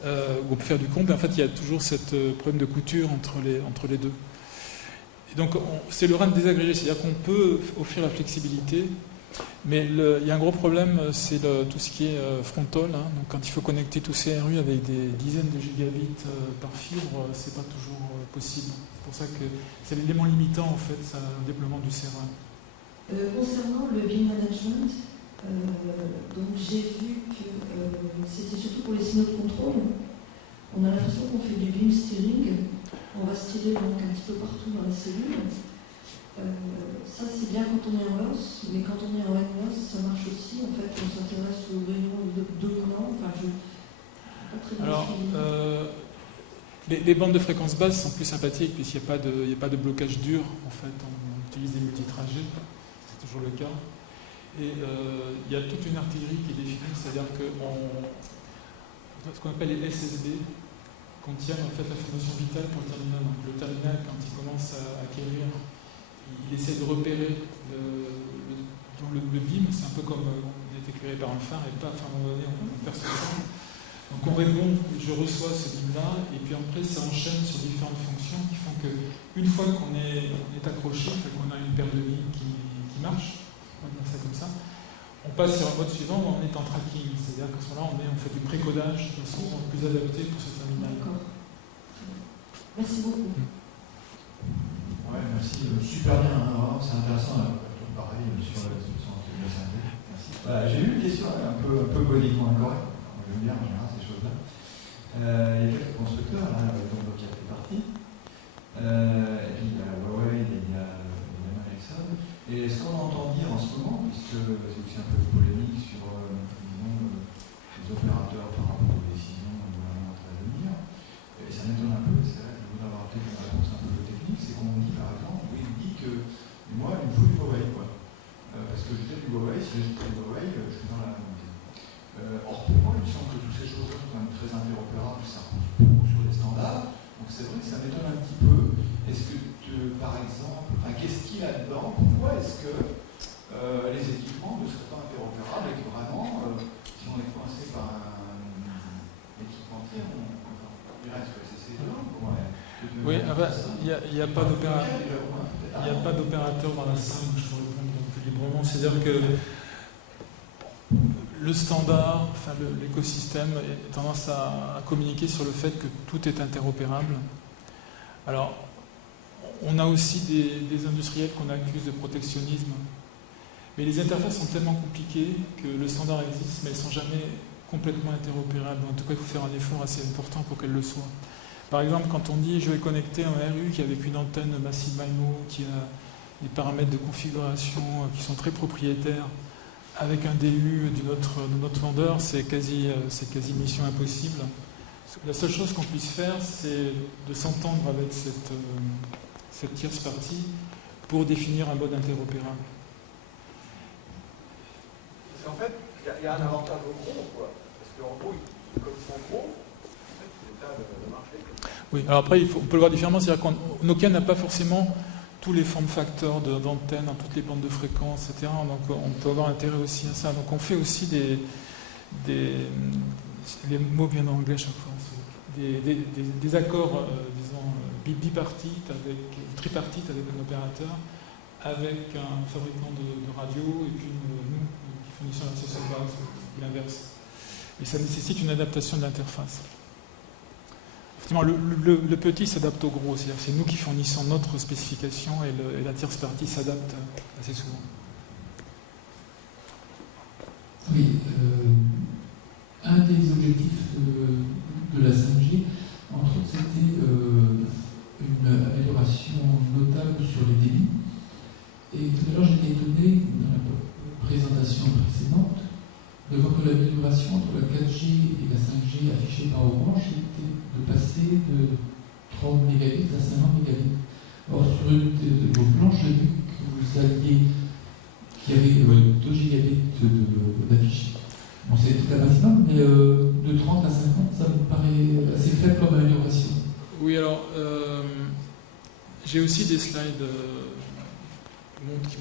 où on peut faire du comp, et en fait il y a toujours ce problème de couture entre les deux. Et donc c'est le RAN désagrégé, c'est-à-dire qu'on peut offrir la flexibilité, mais il y a un gros problème, c'est tout ce qui est frontal, hein. Donc quand il faut connecter tous ces RU avec des dizaines de gigabits par fibre, c'est pas toujours possible. C'est pour ça que c'est l'élément limitant en fait, ça, le déploiement du CRAN. Concernant le beam management, donc j'ai vu que c'était surtout pour les signaux de contrôle. On a l'impression qu'on fait du beam steering. On va steerer donc un petit peu partout dans la cellule. Ça c'est bien quand on est en OS, mais quand on est en NOS, ça marche aussi. En fait, on s'intéresse aux rayons dominants. Enfin, pas très bien. Alors, les bandes de fréquence basse sont plus sympathiques puisqu'il n'y a pas de blocage dur. En fait, on utilise des multitrajets, c'est toujours le cas. Et il y a toute une artillerie qui est définie, c'est-à-dire que ce qu'on appelle les SSB contiennent en fait l'information vitale pour le terminal. Donc, le terminal, quand il commence à acquérir, il essaie de repérer le beam, c'est un peu comme on est éclairé par un phare et paf, à un moment donné on perçoit ça. Donc on répond, je reçois ce beam-là, et puis après ça enchaîne sur différentes fonctions qui font qu'une fois qu'on est accroché, qu'on a une paire de lignes qui marche, on va dire ça comme ça, on passe sur un mode suivant où on est en tracking, c'est-à-dire qu'à ce moment-là on fait du précodage de façon plus adaptée pour ce terminal. D'accord. Merci beaucoup. Ouais, merci. Super bien, hein, c'est intéressant. Pareil sur la solution de la 5G. Merci. J'ai eu une question un peu politiquement incorrecte. J'aime bien en général ces choses-là. Il y a quelques constructeurs, là, dont Nokia fait partie. Et puis il y a Huawei, il y a Ericsson. Et ce qu'on entend dire en ce moment, puisque c'est aussi un peu polémique sur les opérateurs par rapport aux décisions gouvernementales à venir, et ça m'étonne un peu, c'est vrai que je voudrais avoir peut-être une réponse un peu technique, c'est qu'on me dit par exemple, oui, il me dit que moi il me faut du Huawei, quoi. Parce que j'étais du Huawei, si j'étais du Huawei, je suis dans la montée. Or pour moi, il me semble que toutes ces choses-là sont quand même très interopérables, ça repose beaucoup sur les standards, donc c'est vrai que ça m'étonne un petit peu. Est-ce que, par exemple, qu'est-ce qu'il y a là-dedans? Pourquoi est-ce que les équipements ne seraient pas interopérables et que vraiment, si on est coincé par un équipementier, il reste que c'est oui, il n'y a pas d'opérateur dans la salle où je peux répondre plus librement. C'est-à-dire que le standard, enfin l'écosystème a tendance à communiquer sur le fait que tout est interopérable. Alors, on a aussi des industriels qu'on accuse de protectionnisme, mais les interfaces sont tellement compliquées que le standard existe, mais elles ne sont jamais complètement interopérables. En tout cas, il faut faire un effort assez important pour qu'elles le soient. Par exemple, quand on dit je vais connecter un RU qui est avec une antenne Massive MIMO, qui a des paramètres de configuration qui sont très propriétaires, avec un DU de notre vendeur, c'est quasi mission impossible. La seule chose qu'on puisse faire, c'est de s'entendre avec cette tierce partie pour définir un mode interopérable. Parce qu'en fait, il y a un avantage au gros, quoi. Parce qu'en gros, comme ils sont gros, c'est ça le marché. Oui, alors après, on peut le voir différemment, c'est-à-dire que Nokia n'a pas forcément tous les form factors d'antennes, dans toutes les bandes de fréquences, etc. Donc on peut avoir intérêt aussi à ça. Donc on fait aussi les mots viennent en anglais chaque fois, des accords, disons, bipartites, tripartites avec un opérateur, avec un fabricant de radio et puis nous qui fournissons l'accès de base, ou l'inverse. Et ça nécessite une adaptation de l'interface. Effectivement, le petit s'adapte au gros, c'est-à-dire que c'est nous qui fournissons notre spécification et la tierce partie s'adapte assez souvent. Oui, un des objectifs de la 5G, entre autres, c'était une amélioration notable sur les débits. Et tout à l'heure, j'étais étonné, dans la présentation précédente, de voir que l'amélioration entre la 4G et la 5G affichée par Orange était de passer de 30 mégabits à 50 mégabits. Or, sur une de vos planches, j'ai vu que vous aviez, qu'il y avait 2 gigabits d'affiches. Bon, c'est tout à maximum, mais de 30 à 50, ça me paraît assez faible comme amélioration. Oui, alors, j'ai aussi des slides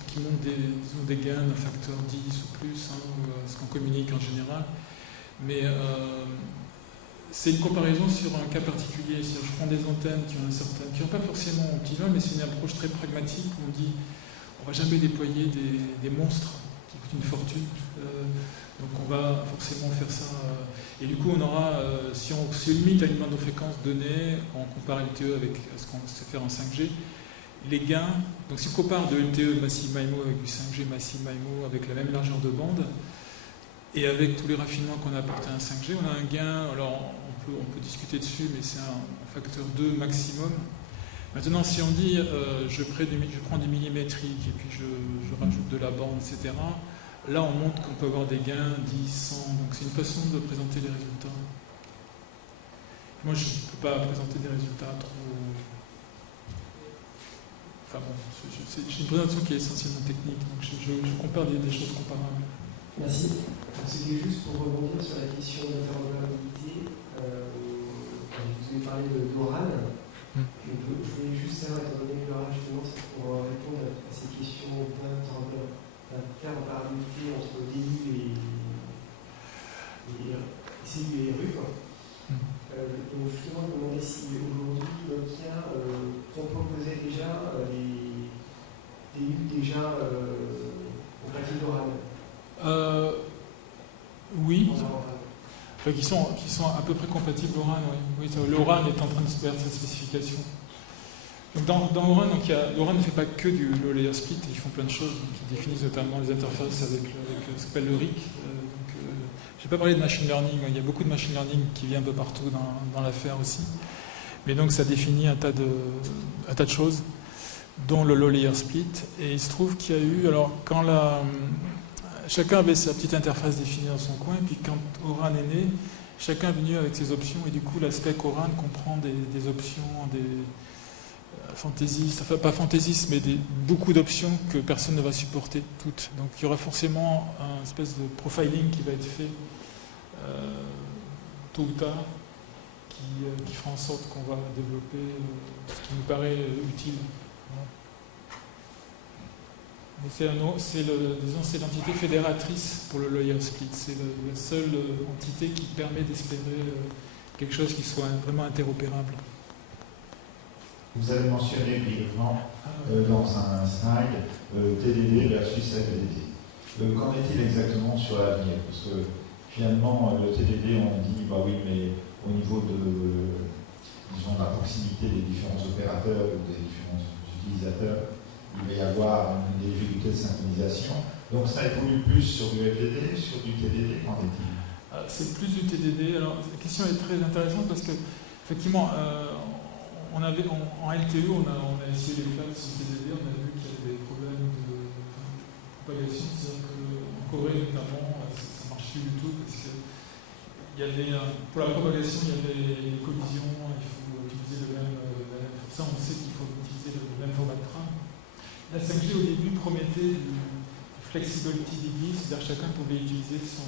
qui montrent des gains d'un facteur 10 ou plus, ou ce qu'on communique en général. Mais c'est une comparaison sur un cas particulier. Si je prends des antennes qui n'ont pas forcément optimum, mais c'est une approche très pragmatique où on dit on ne va jamais déployer des monstres qui coûtent une fortune. Donc on va forcément faire ça. Et du coup, on aura, si on se limite à une bande de fréquence donnée, on compare LTE avec ce qu'on sait faire en 5G, les gains, donc si on compare de LTE Massive MIMO avec du 5G Massive MIMO avec la même largeur de bande, et avec tous les raffinements qu'on a apportés à un 5G, on a un gain, alors on peut discuter dessus, mais c'est un facteur 2 maximum. Maintenant, si on dit je prends des millimétriques et puis je rajoute de la bande, etc., là on montre qu'on peut avoir des gains 10, 100, donc c'est une façon de présenter les résultats. Moi je ne peux pas présenter des résultats trop... Enfin bon, j'ai une présentation qui est essentiellement technique, donc je compare des choses comparables. Merci. C'était juste pour rebondir sur la question d'interopérabilité. Vous avez parlé d'Oran. Je voulais juste savoir, étant donné que Laura, justement, c'est pour répondre à ces questions d'interopérabilité entre DU et CU et RU. Donc justement, je me demandais si aujourd'hui, Nokia proposait déjà des DU déjà compatibles d'Oran. Oui. Enfin, qui sont à peu près compatibles Oran, oui. L'Oran est en train de se faire sa spécification. Donc dans Oran, Oran ne fait pas que du low layer split, ils font plein de choses. Ils définissent notamment les interfaces avec ce qu'on appelle le RIC. Je n'ai pas parlé de machine learning, il y a beaucoup de machine learning qui vient un peu partout dans l'affaire aussi. Mais donc ça définit un tas de choses, dont le low layer split. Et il se trouve qu'il y a eu, alors quand chacun avait sa petite interface définie dans son coin, et puis quand Oran est né, chacun est venu avec ses options, et du coup la spec Oran comprend des options, des fantaisistes, enfin pas fantaisistes, mais beaucoup d'options que personne ne va supporter toutes. Donc il y aura forcément un espèce de profiling qui va être fait tôt ou tard, qui fera en sorte qu'on va développer ce qui nous paraît utile. C'est l'entité fédératrice pour le layer split. C'est la seule entité qui permet d'espérer quelque chose qui soit vraiment interopérable. Vous avez mentionné brièvement dans un slide TDD versus LDD. Qu'en est-il exactement sur l'avenir? Parce que finalement, le TDD, on dit, bah oui, mais au niveau de la proximité des différents opérateurs ou des différents utilisateurs, il va y avoir une difficulté de synchronisation. Donc ça évolue plus sur du FDD, sur du TDD, qu'en est-il? C'est plus du TDD. Alors la question est très intéressante parce que effectivement, en LTE, on a essayé les faire sur TDD, on a vu qu'il y avait des problèmes de propagation, c'est-à-dire qu'en Corée notamment, ça ne marche plus du tout parce que pour la propagation, il y avait des collisions, il faut utiliser le même. Ça, on sait qu'il faut utiliser le même format de train. La 5G au début promettait du flexibility degree, c'est-à-dire chacun pouvait utiliser son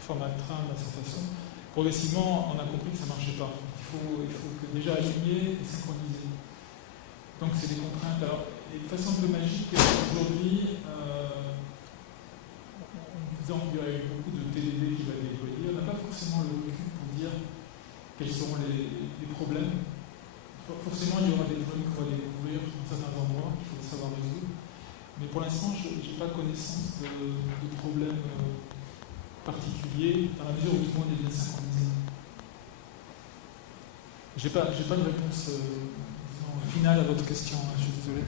format de train à sa façon. Progressivement, on a compris que ça ne marchait pas. Il faut que déjà aligner et synchroniser. Donc c'est des contraintes. Alors, et de façon un peu magique, aujourd'hui, en disant qu'il y a beaucoup de TDD qui va déployer, on n'a pas forcément le recul pour dire quels seront les problèmes. Forcément, il y aura des problèmes qu'on va découvrir dans certains endroits, il faut savoir résoudre. Mais pour l'instant, je n'ai pas connaissance de problèmes particuliers, dans la mesure où tout le monde est bien synchronisé. Je n'ai pas de réponse finale à votre question, je suis désolé.